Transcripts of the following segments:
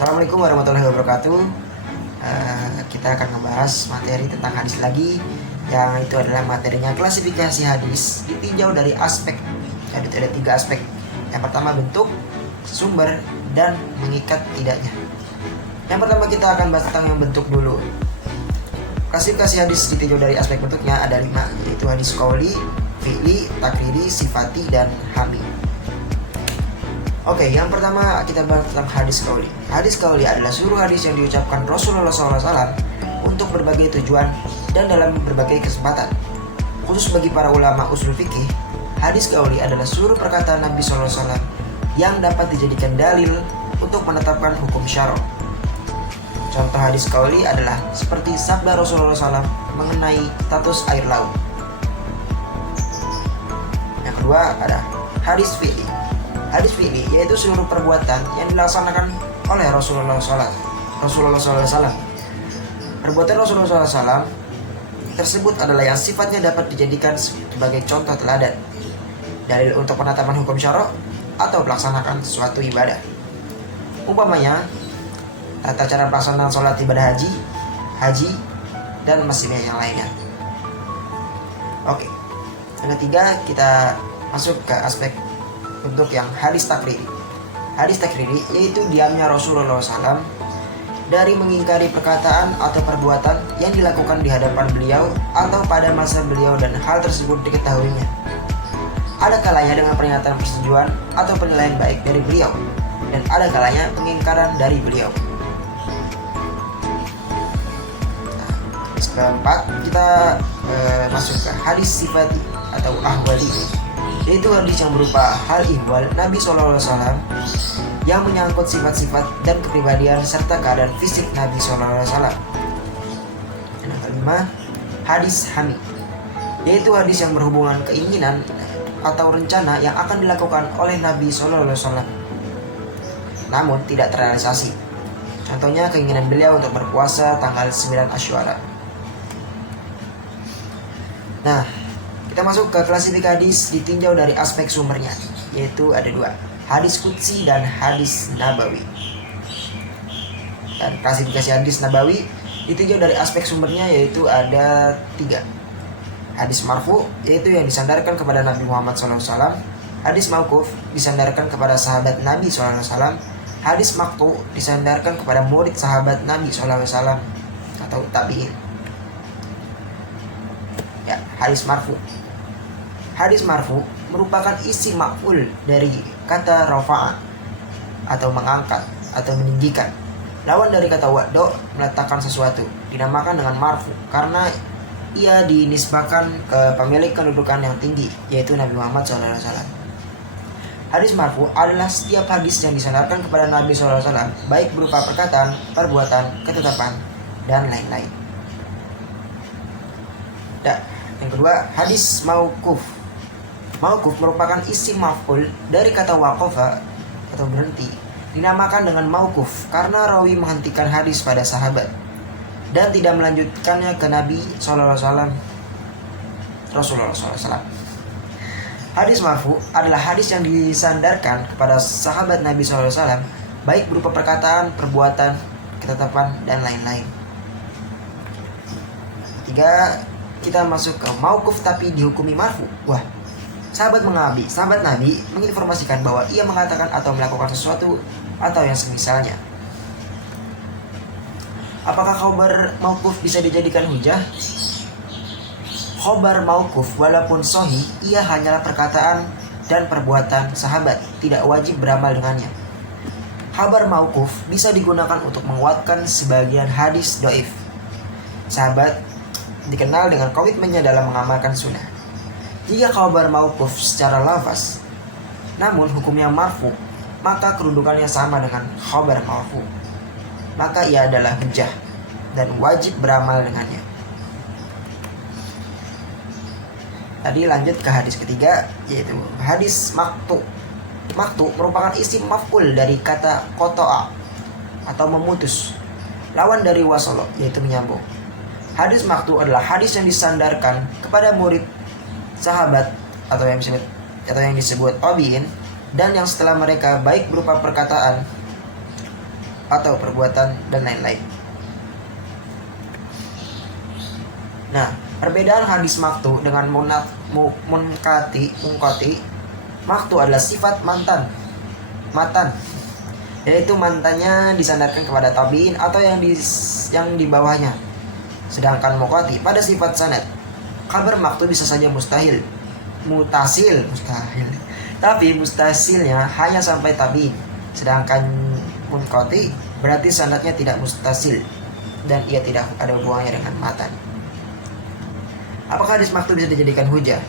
Assalamualaikum warahmatullahi wabarakatuh. Kita akan membahas materi tentang hadis lagi, yang itu adalah materinya klasifikasi hadis ditinjau dari aspek. Jadi ada 3 aspek. Yang pertama bentuk, sumber, dan mengikat tidaknya. Yang pertama kita akan bahas tentang yang bentuk dulu. Klasifikasi hadis ditinjau dari aspek bentuknya ada 5, yaitu hadis qauli, fi'li, takriri, sifati, dan hami. Oke, yang pertama kita bahas tentang hadis qauli. Hadis qauli adalah seluruh hadis yang diucapkan Rasulullah SAW untuk berbagai tujuan dan dalam berbagai kesempatan. Khusus bagi para ulama usul fikih, hadis qauli adalah seluruh perkataan Nabi SAW yang dapat dijadikan dalil untuk menetapkan hukum syara'. Contoh hadis qauli adalah seperti sabda Rasulullah SAW mengenai status air laut. Yang kedua ada hadis fi'li. Hadis fi'li yaitu seluruh perbuatan yang dilaksanakan oleh Rasulullah SAW. Perbuatan Rasulullah SAW tersebut adalah yang sifatnya dapat dijadikan sebagai contoh teladan, dalil untuk penetapan hukum syara' atau melaksanakan suatu ibadah. Umpamanya tata cara pelaksanaan sholat ibadah haji, dan masih banyak yang lainnya. Oke, yang ketiga kita masuk ke aspek bentuk yang hadis takriri. Hadis takriri yaitu diamnya Rasulullah SAW dari mengingkari perkataan atau perbuatan yang dilakukan di hadapan beliau atau pada masa beliau dan hal tersebut diketahuinya. Ada kalanya dengan pernyataan persetujuan atau penilaian baik dari beliau, dan ada kalanya pengingkaran dari beliau. Keempat, kita masuk ke hadis sifati atau ahwali, yaitu hadis yang berupa hal ihwal Nabi SAW yang menyangkut sifat-sifat dan kepribadian serta keadaan fisik Nabi SAW. Yang kelima, hadis hami, yaitu hadis yang berhubungan keinginan atau rencana yang akan dilakukan oleh Nabi SAW namun tidak terrealisasi. Contohnya keinginan beliau untuk berpuasa tanggal 9 Asyura. Nah, kita masuk ke klasifikasi hadis ditinjau dari aspek sumbernya, yaitu ada 2, hadis qudsi dan hadis nabawi. Dan klasifikasi hadis nabawi ditinjau dari aspek sumbernya yaitu ada 3. Hadis marfu, yaitu yang disandarkan kepada Nabi Muhammad SAW. Hadis mauquf disandarkan kepada sahabat Nabi SAW. Hadis maqtu disandarkan kepada murid sahabat Nabi SAW atau tabi'in. Hadis marfu. Hadis marfu merupakan isi maf'ul dari kata rafa'a atau mengangkat atau meninggikan. Lawan dari kata wado, meletakkan sesuatu, dinamakan dengan marfu karena ia dinisbahkan ke pemilik kedudukan yang tinggi, yaitu Nabi Muhammad SAW. Hadis marfu adalah setiap hadis yang disandarkan kepada Nabi SAW, baik berupa perkataan, perbuatan, ketetapan, dan lain-lain. Yang kedua, hadis mauquf. Mauquf merupakan isim maf'ul dari kata waqafa atau berhenti, dinamakan dengan mauquf karena rawi menghentikan hadis pada sahabat dan tidak melanjutkannya ke Nabi SAW. Rasulullah SAW. Hadis marfu adalah hadis yang disandarkan kepada sahabat Nabi SAW, baik berupa perkataan, perbuatan, ketetapan, dan lain-lain. Ketiga, kita masuk ke mauquf tapi dihukumi marfu. Sahabat Nabi menginformasikan bahwa ia mengatakan atau melakukan sesuatu atau yang semisalnya. Apakah khabar mauquf bisa dijadikan hujah? Khabar mauquf walaupun sahih, ia hanyalah perkataan dan perbuatan sahabat, tidak wajib beramal dengannya. Khabar mauquf bisa digunakan untuk menguatkan sebagian hadis dhaif. Sahabat dikenal dengan komitmennya dalam mengamalkan sunnah. Jika khabar mauquf secara lafaz namun hukumnya marfu, maka kedudukannya sama dengan khabar marfu, maka ia adalah hujjah dan wajib beramal dengannya. Tadi lanjut ke hadis ketiga, yaitu hadis maqtu. Maqtu merupakan isim maf'ul dari kata qata'a atau memutus, lawan dari wasala yaitu menyambung. Hadis maqtu adalah hadis yang disandarkan kepada murid sahabat atau yang disebut tabi'in, dan yang setelah mereka baik berupa perkataan atau perbuatan dan lain-lain. Nah, perbedaan hadis maktu dengan munkati, maktu adalah sifat matan, yaitu mantannya disandarkan kepada tabiin atau yang di bawahnya. Sedangkan munkati pada sifat sanad. Kabar maktu bisa saja mustahil, tapi mustasilnya hanya sampai tabiin. Sedangkan munkati berarti sanadnya tidak mustasil dan ia tidak ada hubungannya dengan matan. Apakah hadis maktu bisa dijadikan hujah?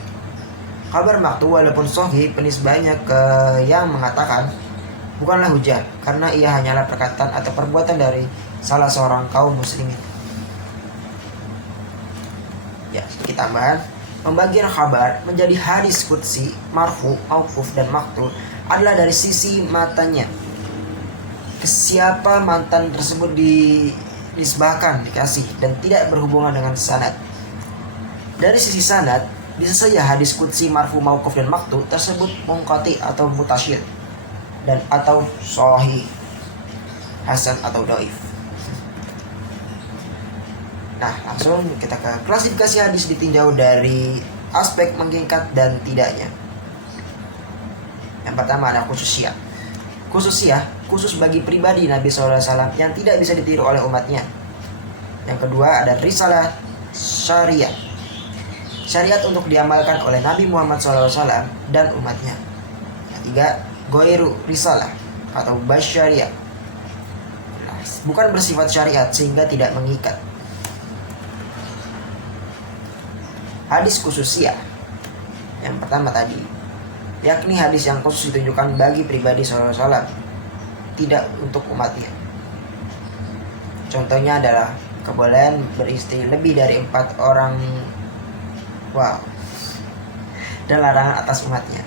Kabar maktu walaupun sahih penisbahnya ke yang mengatakan bukanlah hujah karena ia hanyalah perkataan atau perbuatan dari salah seorang kaum muslimin. Ya, sedikit tambahan. Pembagian kabar menjadi hadis qudsi, marfu, mauquf dan maktu adalah dari sisi matanya. Ke siapa mantan tersebut dinisbahkan, dikasih dan tidak berhubungan dengan sanad. Dari sisi sanad, bisa saja hadis qudsi, marfu, mauquf dan maktu tersebut munqati atau mutasyir dan atau sahih, hasan atau dhaif. Nah, langsung kita ke klasifikasi hadis ditinjau dari aspek mengikat dan tidaknya. Yang pertama ada khususiyah. Khusus bagi pribadi Nabi SAW yang tidak bisa ditiru oleh umatnya. Yang kedua ada risalah syariah. Syariat untuk diamalkan oleh Nabi Muhammad SAW dan umatnya. Yang ketiga, goiru risalah atau basyariah. Bukan bersifat syariat sehingga tidak mengikat. Hadis khususiyah. Yang pertama tadi, yakni hadis yang khusus ditujukan bagi pribadi SAW, tidak untuk umatnya. Contohnya adalah kebolehan beristri lebih dari 4 orang. Wow. Dan larangan atas umatnya.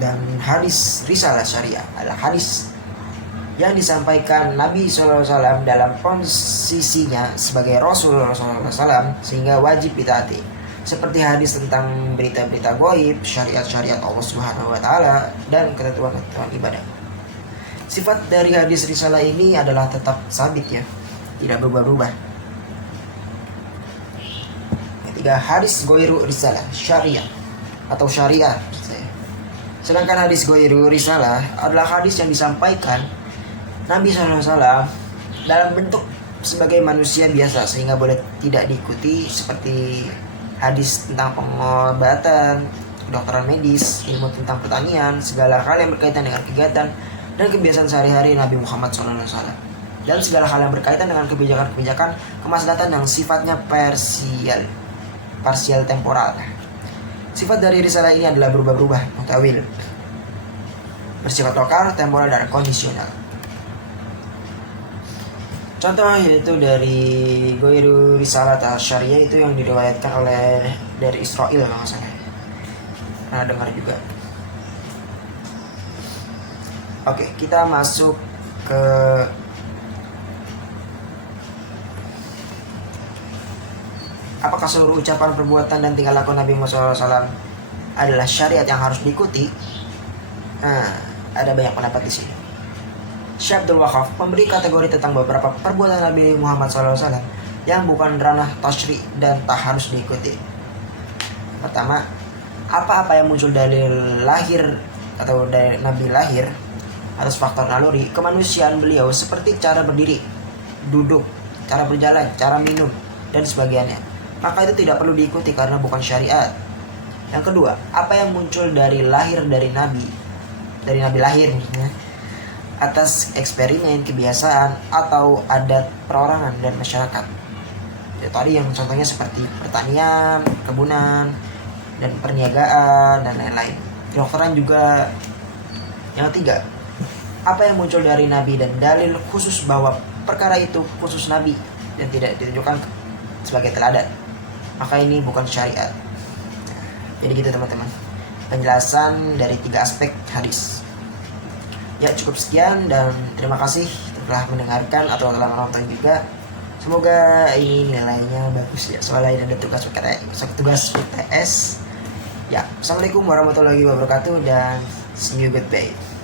Dan hadis risalah syariah adalah hadis yang disampaikan Nabi SAW dalam posisinya sebagai Rasul SAW sehingga wajib ditaati. Seperti hadis tentang berita-berita gaib, syariat-syariat Allah Subhanahu wa taala dan ketentuan-ketentuan ibadah. Sifat dari hadis risalah ini adalah tetap sabit ya, tidak berubah-ubah. Ketiga, hadis goiru risalah syariah atau syariah. Sedangkan hadis goiru risalah adalah hadis yang disampaikan Nabi SAW dalam bentuk sebagai manusia biasa sehingga boleh tidak diikuti, seperti hadis tentang pengobatan, kedokteran medis, ilmu tentang pertanian, segala hal yang berkaitan dengan kegiatan dan kebiasaan sehari-hari Nabi Muhammad SAW. Dan segala hal yang berkaitan dengan kebijakan-kebijakan kemaslahatan yang sifatnya parsial temporal. Sifat dari risalah ini adalah berubah-ubah, mutawil, bersifat lokal, temporal, dan kondisional. Contoh yaitu dari Goiru Risalah Syariah itu yang diriwayatkan oleh dari Israel kalau saya pernah dengar juga. Oke, kita masuk ke apakah seluruh ucapan, perbuatan, dan tingkah laku Nabi Muhammad SAW adalah syariat yang harus diikuti? Ada banyak pendapat di sini. Syekh Abdul Wahab memberi kategori tentang beberapa perbuatan Nabi Muhammad SAW yang bukan ranah tasyri' dan tak harus diikuti. Pertama, apa-apa yang muncul dari lahir atau dari Nabi lahir atas faktor naluri kemanusiaan beliau seperti cara berdiri, duduk, cara berjalan, cara minum, dan sebagainya, maka itu tidak perlu diikuti karena bukan syariat. Yang kedua, apa yang muncul dari lahir dari Nabi lahir misalnya, atas eksperimen, kebiasaan, atau adat perorangan dan masyarakat. Ya, tadi yang contohnya seperti pertanian, kebunan, dan perniagaan, dan lain-lain. Kedokteran juga. Yang ketiga, apa yang muncul dari Nabi dan dalil khusus bahwa perkara itu khusus Nabi dan tidak ditunjukkan sebagai teladan, maka ini bukan syariat. Jadi gitu teman-teman, penjelasan dari 3 aspek hadis. Ya, cukup sekian dan terima kasih telah mendengarkan atau telah menonton juga. Semoga ini nilainya bagus ya, soalnya ada tugas UTS. Ya, assalamualaikum warahmatullahi wabarakatuh dan See you, goodbye.